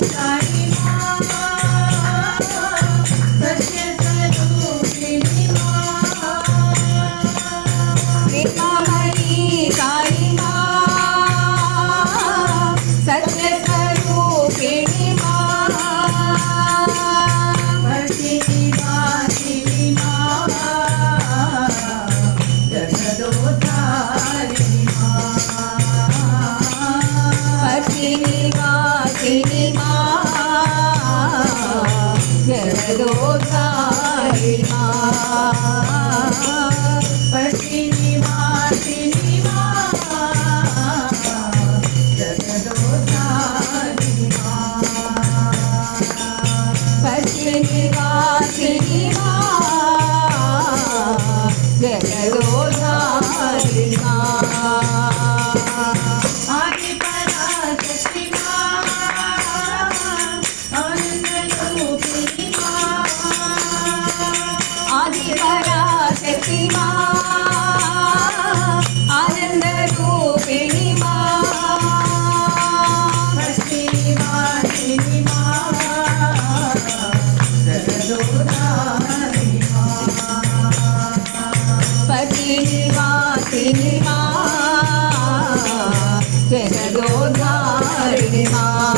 Thanks, Ah.